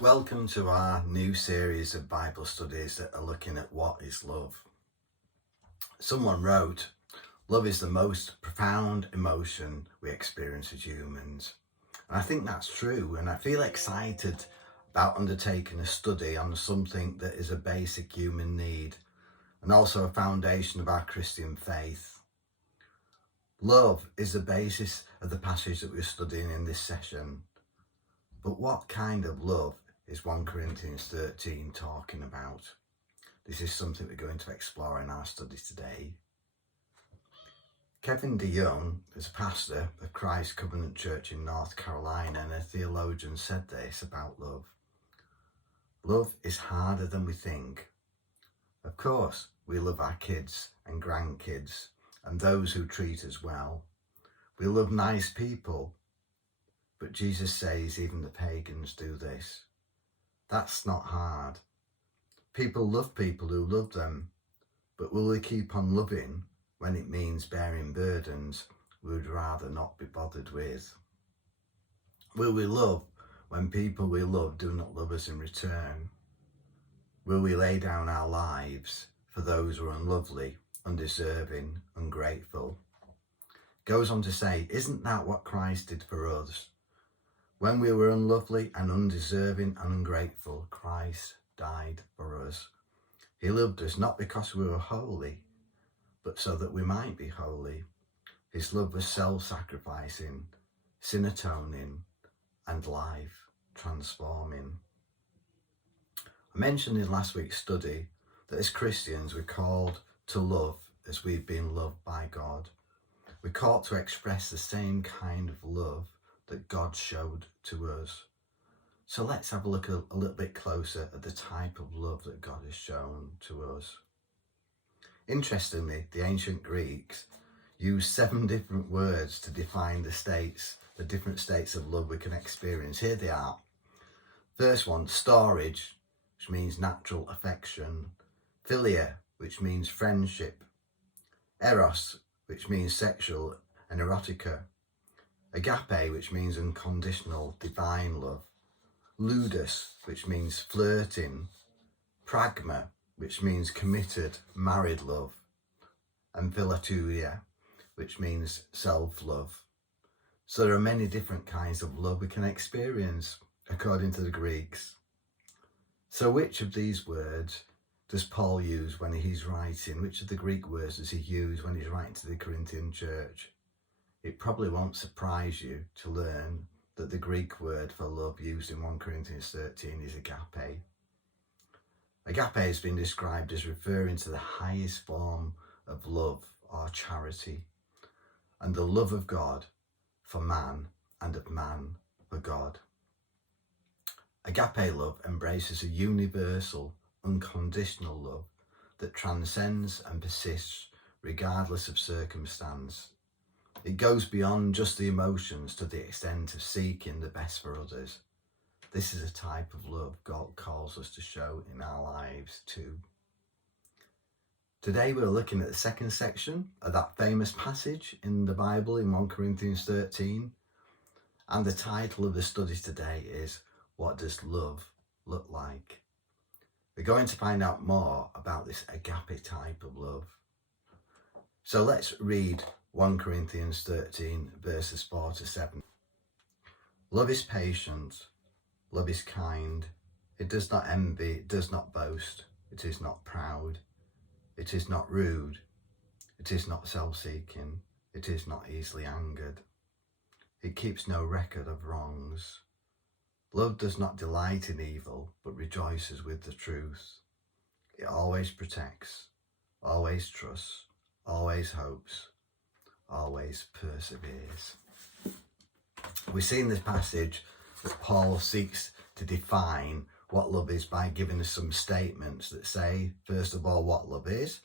Welcome to our new series of Bible studies that are looking at what is love. Someone wrote, "Love is the most profound emotion we experience as humans." And I think that's true, and I feel excited about undertaking a study on something that is a basic human need and also a foundation of our Christian faith. Love is the basis of the passage that we're studying in this session. But what kind of love is 1 Corinthians 13 talking about? This is something we're going to explore in our study today. Kevin DeYoung is a pastor of Christ Covenant Church in North Carolina and a theologian said this about love. Love is harder than we think. Of course, we love our kids and grandkids and those who treat us well. We love nice people. But Jesus says even the pagans do this. That's not hard. People love people who love them, but will they keep on loving when it means bearing burdens we would rather not be bothered with? Will we love when people we love do not love us in return? Will we lay down our lives for those who are unlovely, undeserving, ungrateful? Goes on to say, isn't that what Christ did for us? When we were unlovely and undeserving and ungrateful, Christ died for us. He loved us not because we were holy, but so that we might be holy. His love was self-sacrificing, sin-atoning, and life-transforming. I mentioned in last week's study that as Christians we're called to love as we've been loved by God. We're called to express the same kind of love that God showed to us. So let's have a look a little bit closer at the type of love that God has shown to us. Interestingly, the ancient Greeks used 7 different words to define the different states of love we can experience. Here they are. First one, storge, which means natural affection. Philia, which means friendship. Eros, which means sexual and erotica. Agape, which means unconditional, divine love. Ludus, which means flirting. Pragma, which means committed, married love. And philautia, which means self-love. So there are many different kinds of love we can experience, according to the Greeks. So which of these words does Paul use when he's writing? Which of the Greek words does he use when he's writing to the Corinthian church? It probably won't surprise you to learn that the Greek word for love used in 1 Corinthians 13 is agape. Agape has been described as referring to the highest form of love or charity, and the love of God for man and of man for God. Agape love embraces a universal, unconditional love that transcends and persists regardless of circumstance. It goes beyond just the emotions to the extent of seeking the best for others. This is a type of love God calls us to show in our lives too. Today we're looking at the second section of that famous passage in the Bible in 1 Corinthians 13. And the title of the study today is, What Does Love Look Like? We're going to find out more about this agape type of love. So let's read 1 Corinthians 13 verses 4 to 7. Love is patient, love is kind, it does not envy, it does not boast, it is not proud, it is not rude, it is not self-seeking, it is not easily angered, it keeps no record of wrongs. Love does not delight in evil, but rejoices with the truth. It always protects, always trusts, always hopes, always perseveres. We see in this passage that Paul seeks to define what love is by giving us some statements that say, first of all, what love is,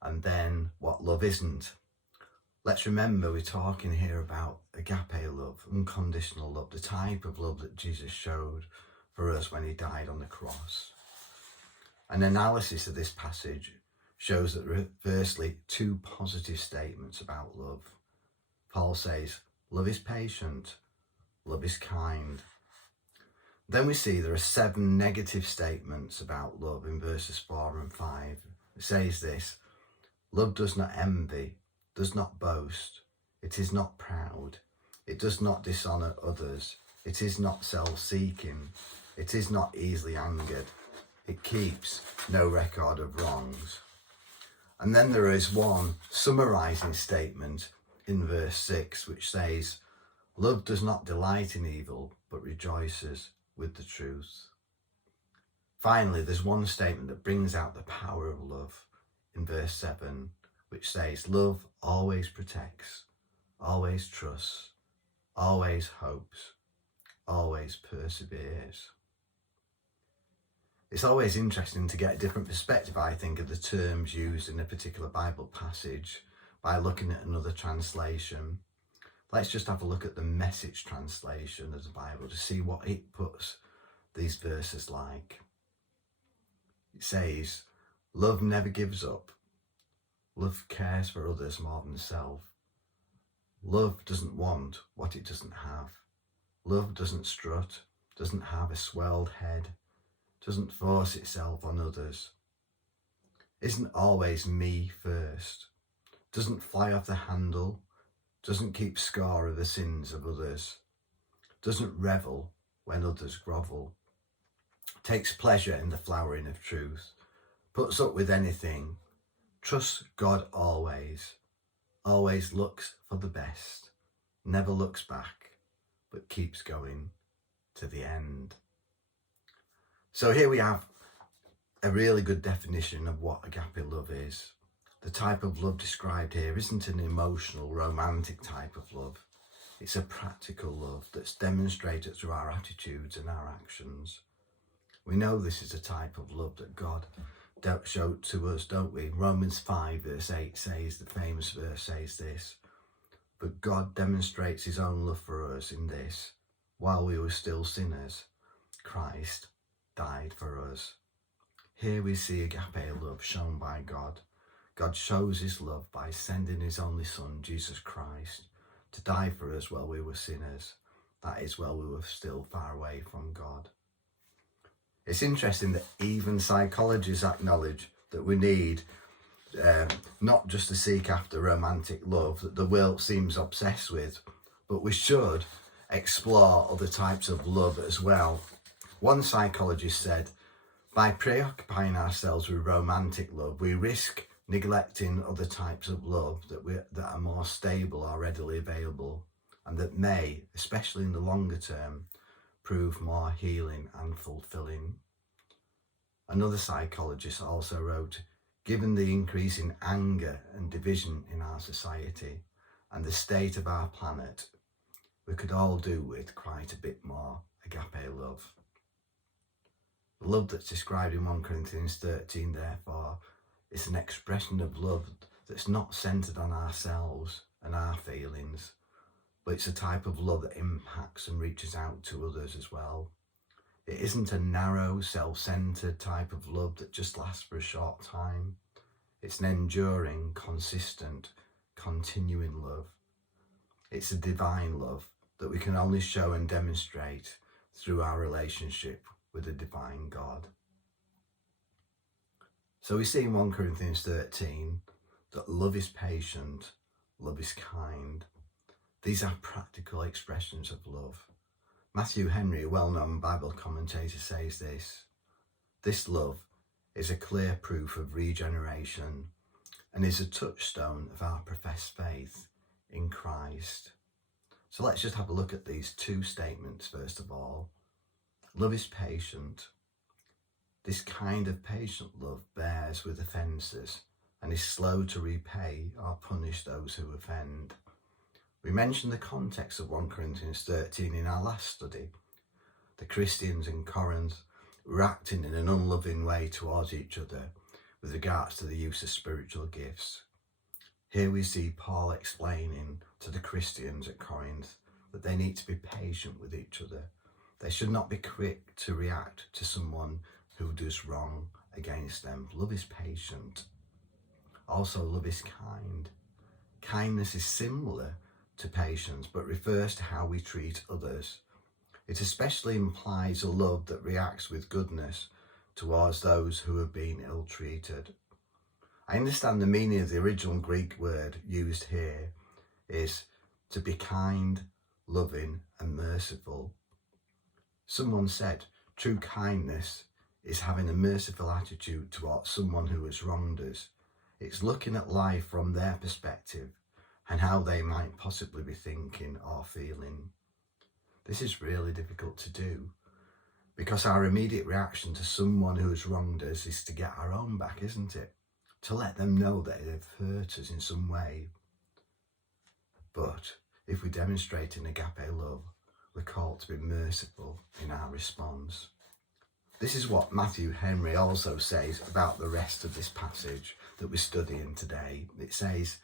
and then what love isn't. Let's remember we're talking here about agape love, unconditional love, the type of love that Jesus showed for us when he died on the cross. An analysis of this passage shows that there are firstly 2 positive statements about love. Paul says, love is patient, love is kind. Then we see there are 7 negative statements about love in verses 4 and 5. It says this: love does not envy, does not boast, it is not proud, it does not dishonour others, it is not self-seeking, it is not easily angered, it keeps no record of wrongs. And then there is one summarising statement in verse 6 which says, love does not delight in evil, but rejoices with the truth. Finally, there's one statement that brings out the power of love in verse 7, which says, love always protects, always trusts, always hopes, always perseveres. It's always interesting to get a different perspective, I think, of the terms used in a particular Bible passage by looking at another translation. Let's just have a look at the Message translation of the Bible to see what it puts these verses like. It says, love never gives up. Love cares for others more than self. Love doesn't want what it doesn't have. Love doesn't strut, doesn't have a swelled head, doesn't force itself on others, isn't always me first, doesn't fly off the handle, doesn't keep score of the sins of others, doesn't revel when others grovel, takes pleasure in the flowering of truth, puts up with anything, trusts God always, always looks for the best, never looks back, but keeps going to the end. So here we have a really good definition of what agape love is. The type of love described here isn't an emotional, romantic type of love. It's a practical love that's demonstrated through our attitudes and our actions. We know this is a type of love that God showed to us, don't we? Romans 5 verse 8 says, the famous verse says this: but God demonstrates his own love for us in this: while we were still sinners, Christ died for us. Here we see agape love shown by God. God shows his love by sending his only son, Jesus Christ, to die for us while we were sinners. That is, while we were still far away from God. It's interesting that even psychologists acknowledge that we need not just to seek after romantic love that the world seems obsessed with, but we should explore other types of love as well. One psychologist said, by preoccupying ourselves with romantic love, we risk neglecting other types of love that are more stable or readily available, and that may, especially in the longer term, prove more healing and fulfilling. Another psychologist also wrote, given the increase in anger and division in our society and the state of our planet, we could all do with quite a bit more agape love. The love that's described in 1 Corinthians 13, therefore, is an expression of love that's not centred on ourselves and our feelings, but it's a type of love that impacts and reaches out to others as well. It isn't a narrow, self-centred type of love that just lasts for a short time. It's an enduring, consistent, continuing love. It's a divine love that we can only show and demonstrate through our relationship with a divine God. So we see in 1 Corinthians 13 that love is patient, love is kind. These are practical expressions of love. Matthew Henry, a well-known Bible commentator, says this: this love is a clear proof of regeneration and is a touchstone of our professed faith in Christ. So let's just have a look at these two statements first of all. Love is patient. This kind of patient love bears with offences and is slow to repay or punish those who offend. We mentioned the context of 1 Corinthians 13 in our last study. The Christians in Corinth were acting in an unloving way towards each other with regards to the use of spiritual gifts. Here we see Paul explaining to the Christians at Corinth that they need to be patient with each other. They should not be quick to react to someone who does wrong against them. Love is patient. Also, love is kind. Kindness is similar to patience, but refers to how we treat others. It especially implies a love that reacts with goodness towards those who have been ill-treated. I understand the meaning of the original Greek word used here is to be kind, loving and merciful. Someone said true kindness is having a merciful attitude towards someone who has wronged us. It's looking at life from their perspective and how they might possibly be thinking or feeling. This is really difficult to do because our immediate reaction to someone who has wronged us is to get our own back, isn't it? To let them know that they've hurt us in some way. But if we demonstrate an agape love, we're called to be merciful in our response. This is what Matthew Henry also says about the rest of this passage that we're studying today. It says,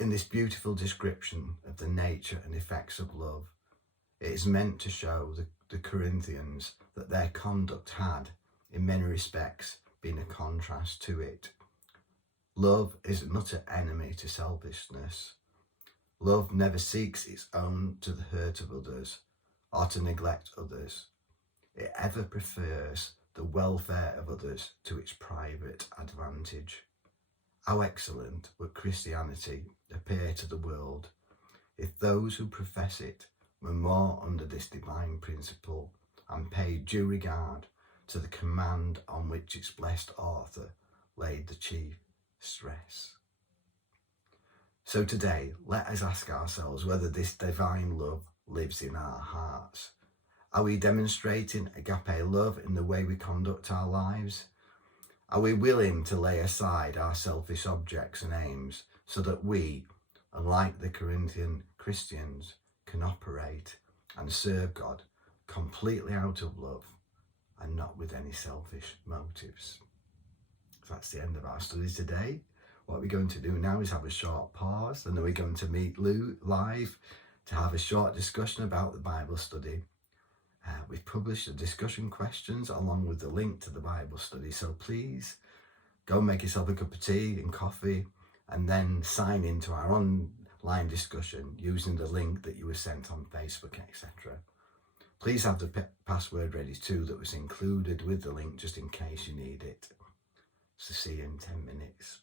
in this beautiful description of the nature and effects of love, it is meant to show the Corinthians that their conduct had, in many respects, been a contrast to it. Love is an utter enemy to selfishness. Love never seeks its own to the hurt of others or to neglect others. It ever prefers the welfare of others to its private advantage. How excellent would Christianity appear to the world if those who profess it were more under this divine principle and paid due regard to the command on which its blessed author laid the chief stress. So today, let us ask ourselves whether this divine love lives in our hearts. Are we demonstrating agape love in the way we conduct our lives? Are we willing to lay aside our selfish objects and aims so that we, unlike the Corinthian Christians, can operate and serve God completely out of love and not with any selfish motives? That's the end of our study today. What we're going to do now is have a short pause, and then we're going to meet Lou live to have a short discussion about the Bible study. We've published the discussion questions along with the link to the Bible study, so please go make yourself a cup of tea and coffee and then sign into our online discussion using the link that you were sent on Facebook, etc. Please have the password ready too that was included with the link just in case you need it. So see you in 10 minutes.